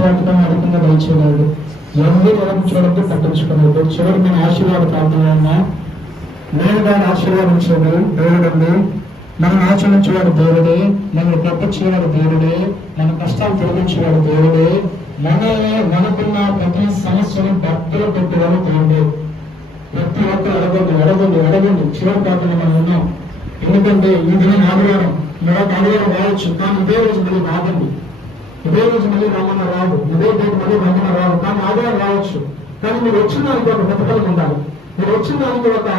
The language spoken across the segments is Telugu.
పక్షవాతకం అధికంగా దయచేయగలడు. ఎవరు ఎవరు చూడద్దు, పట్టించుకోలేదు. చివరి మన ఆశీర్వాద ప్రార్థన, నేను దాన్ని ఆశీర్వాదించాడు దేవుడండి. మనం ఆచరించేవాడు దేవుడే, మనం తప్పించేవాడు దేవుడే, మన కష్టాలు తొలగించేవాడు దేవుడే, మనకున్న ప్రతి సమస్యను భక్తులు పెట్టేవాడు దేవుడే. ప్రతి ఒక్కరు అడగండి. చివరి ప్రార్థన మనం ఉన్నాం. ఎందుకంటే ఈ దినం ఆదివారం, మరొక ఆదివారం రావచ్చు, కానీ ఇదే రోజు మళ్ళీ రాదండి. ఇదే రోజు మళ్ళీ రమ్మన్న రాదు, ఇదే డేట్ మళ్ళీ రమ్మన్న రాదు, కానీ ఆదివారం రావచ్చు. కానీ మీరు వచ్చిన దానికి ఒక ప్రతిఫలం ఉండాలి, మీరు వచ్చిన దానికి ఒక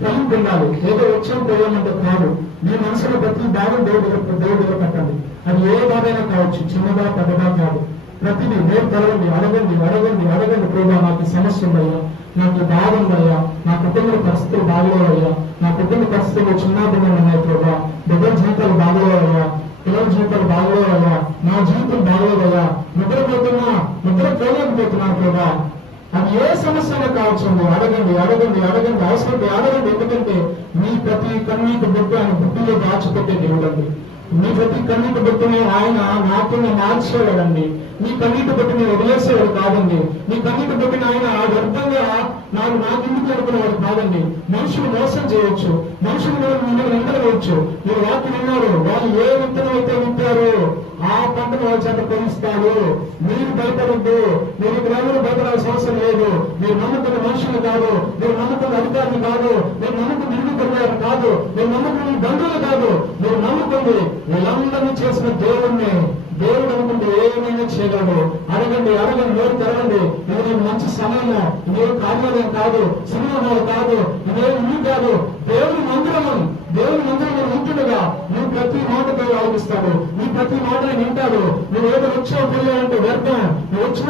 ఫలం పొందాలి. ఏదో వచ్చాం పోయామంటే కాదు. మీ మనసులో ప్రతి భాగం దేవుడి దగ్గర పెట్టండి. అది ఏ బాధైనా కావచ్చు, చిన్నదా పెద్దదా కాదు. ప్రతిదీ నేను తెరవండి, అడగండి. ప్రభా, నాకు సమస్య ఉందయ్యా, నాకు బాధ ఉందయ్యా, నా కుటుంబ పరిస్థితులు బాగలేవయ్యా, నా కుటుంబ పరిస్థితులు చిన్నాభిన్నం ఉన్నాయి ప్రభా, బిడ్డల జీవితాలు బాగలేవయ్యా, పిల్లల జీవితాలు బాగలేవయ్యా, నా జీవితం బాగలేదయ్యా, నిద్రపోలేకపోతున్నాను ప్రభా. అది ఏ సమస్యగా కావచ్చు, అడగండి. అవసరం అడగండి. ఎందుకంటే మీ ప్రతి కన్నీటి బొట్టు ఆయన బుద్ధిలో దాచిపెట్టే దేవుడండి. మీ ప్రతి కన్నీటి బొట్టుని ఆయన నాకున్న మార్చేవాడండి. మీ కన్నీటి బొట్టుని వదిలేసేవాడు కాదండి. మీ కన్నీటి బొట్టుని ఆయన వ్యర్థంగా నాకు ఇంటికి అనుకునేవాడు కాదండి. మనుషులు మోసం చేయొచ్చు, మనుషులు మిమ్మల్ని నిందలవచ్చు. మీరు వాక్యం విన్నారు, వాళ్ళు ఏ విత్తనం అయితే విత్తారో ఆ పంటను వాళ్ళ చేత కొనిస్తారు. మీరు భయపడద్దు, మీరు ఇక్కడ ఎవరు భయపడాల్సిన అవసరం లేదు. మీరు నమ్ముకున్న మనుషులు కాదు, మీరు నమ్ముకున్న అధికారులు కాదు, మీరు నమ్ముకున్న నిండుకున్నారు కాదు, మీరు నమ్ముకున్న బంధువులు కాదు, మీరు నమ్ముకుంది వీళ్ళందరినీ చేసిన దేవుణ్ణి. దేవుడు అనుకుంటే ఏమైనా చేయగలడు. అడగండి, నోరు తెరవండి. ఇది నేను మంచి సమయము, ఇదే కార్యాలయం కాదు, సినిమా హాల్ కాదు, ఇదే ఇల్లు కాదు, దేవుని మందిరము ఉంటుండగా నువ్వు ప్రతి మాట దేవుడు ఆలోచిస్తాడు. నీ ప్రతి మాటని వింటాడు. నువ్వు ఏదో వచ్చావు పోయావంటే వ్యర్థం. నువ్వు వచ్చిన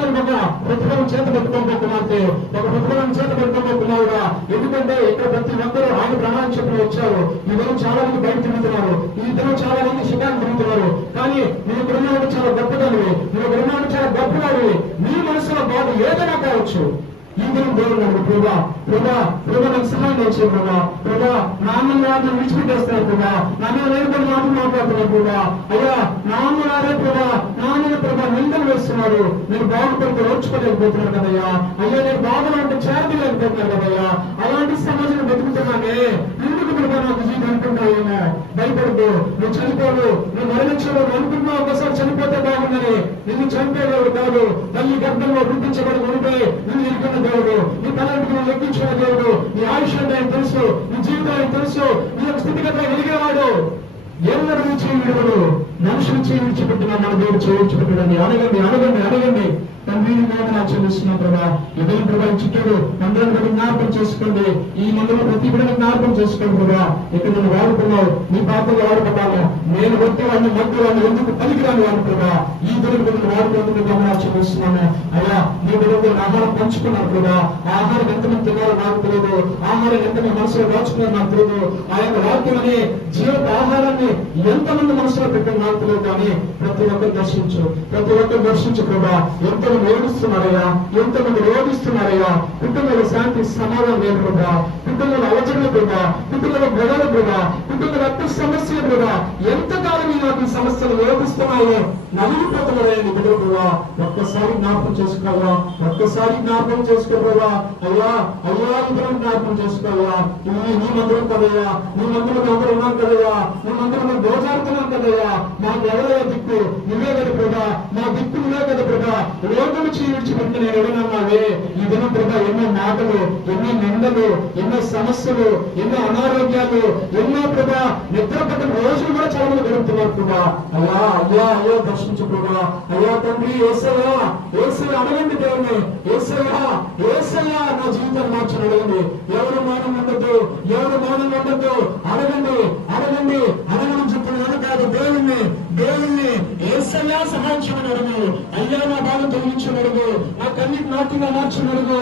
ప్రతిఫలం చేత పెట్టుకోబోతున్నావు, ఒక ప్రతిఫలం చేత పెట్టుకోబోతున్నావుగా. ఎందుకంటే ఇక్కడ ప్రతి ఒక్కరూ ఆయన ప్రమాణం చెప్పిన వచ్చారు. ఈ దినం చాలా మంది బయట తిరుగుతున్నారు, ఈ దినం చాలా మంది శిఖాన్ని తిరుగుతున్నారు. కానీ నువ్వు బ్రహ్మాండం చాలా గొప్పదానివి, నువ్వు బ్రహ్మాండం చాలా గొప్పదానివి. నీ మనసులో బాధ ఏదైనా కావచ్చు. ఈ దినం దేవుడు ప్రభా నాకు సహాయం వచ్చే ప్రభా నాన్నగారిని విడిచిపెట్టేస్తారు ప్రభా, నాన్న నేను మాటలు మాట్లాడుతున్నాను ప్రభా. అయ్యా నాన్నగారే ప్రభా నిందలు వేస్తున్నారు. నేను బాగుపడితే ఓర్చుకోలేకపోతున్నాను కదయ్యా. అయ్యా నేను బాధలు అంటే చేరలేకపోతున్నాను కదయ్యా. అలాంటి సమాజం బతుకుతున్నానే, ఎందుకు ప్రభా నాకు జీవితం అనుకుంటాయేమో. భయపడద్దు, నువ్వు చనిపోదు, నువ్వు మరణించలేదు అనుకుంటున్నావు. ఒకసారి చనిపోతే బాగుందని. నిన్ను చనిపోయేవాడు కాదు, తల్లి గర్భంలో గుర్తించబడి ఉంటే నిన్ను ఇరుకున్న దేవుడు, నీ తలంటిని లెక్కించిన దేవుడు, నీ ఆయుష్ అంటే ఆయన తెలుసు, నీ జీవితానికి తెలుసు, నీ యొక్క స్థితిగత వెలిగేవాడు. ఎవరు చేయడు, మనుషులు చేయించిపెట్టిన మన దేవుడు చేయించిపెట్టాడని. అడగండి. తండ్రి నేను ఆచరిస్తున్నా ప్రభా. ఇదే ప్రభా చుట్టూ మందిరం కూడా జ్ఞాపకం చేసుకోండి. ఈ మందిరం ప్రతి బిడ్డను జ్ఞాపకం చేసుకోండి ప్రభా. ఇక్కడ నువ్వు వాడుకున్నావు, నీ పాత్రలో వాడుకున్నాను. నేను వచ్చే వాడిని మధ్య వాడిని ఎందుకు పలికిరాని వాడు ప్రభా. ఈ బిడ్డను బిడ్డను వాడుకుంటున్న ఆచరిస్తున్నాను. అయ్యా నీ బిడ్డతో ఆహారం పంచుకున్నాను ప్రభా. ఆ ఆహారం ఎంతమంది తిన్నారో నాకు తెలియదు, ఆహారం ఎంతమంది మనసులో దాచుకున్నారో నాకు తెలియదు. ఆ యొక్క వాక్యమని జీవిత ఆహారాన్ని ఎంతమంది మనసులో పెట్టారు నాకు తెలియదు. కానీ ప్రతి ఒక్కరు దర్శించు ప్రభా. ఎంతమంది ఎంతమంది రోగిస్తున్నారయ్యా. కుటుంబంలో శాంతి సమాధానం లేదు ప్రభా, కుటుంబంలో అవజనులు ప్రభా, కుటుంబంలో గొడవలు ప్రభా, కుటుంబంలో రక్త సమస్యలు ప్రభా. ఎంతకాలం నాకు ఈ సమస్యలు వేధిస్తున్నాయో నలిగిపోతున్నారని బిడ్డలు ప్రభా. ఒక్కసారి జ్ఞాపకం చేసుకోవాలా, అయ్యా ఇద్దరం జ్ఞాపకం చేసుకోవాలా. నీ మందిరం కదయ్యా, నీ మందిరం అందరూ ఉన్నాం కదయ్యా, నీ మందిరం దోచాడుతున్నాం కదయ్యా. మాకు ఎవరయ్యా దిక్కు? నువ్వే కదా ప్రభా, మా దిక్కు నువ్వే కదా ప్రభా. లోకము విడిచిపెట్టి నేను ఎవరన్నావే. ఈ దినం ప్రభా ఎన్నో మాటలు, ఎన్నో నిందలు, ఎన్నో సమస్యలు, ఎన్నో అనారోగ్యాలు, ఎన్నో ప్రభా నిద్ర పట్టిన రోజులు కూడా చాలా మంది గడుపుతున్నారు ప్రభా. అయ్యా దర్శించు ప్రభా. అయ్యా తండ్రి యేసయ్యా అడగండి దేవుని. యేసయ్యా నా జీవితాన్ని మార్చని అడగండి. ఎవరు మౌనం ఉండద్దు, అడగని చెప్తున్నాను కాదు. దేవుణ్ణి యేసయ్యా సహాయం చేయమని అడుగు. అయ్యా నా బాధ తొలగించని అడుగు, నా కన్నీటి నాట్యంగా మార్చని అడుగు.